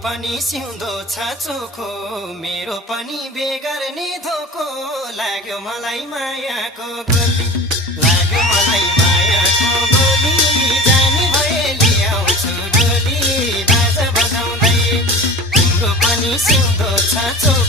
पनि सिउँदो छ चोखो मेरो पनि बेगर्ने धोको लाग्यो मलाई मायाको गोली लाग्यो मलाई मायाको गोली जाने भए ल्याउँछु डोली बाजा बजाउँदै तिम्रो पनि सिउँदो छ चोखो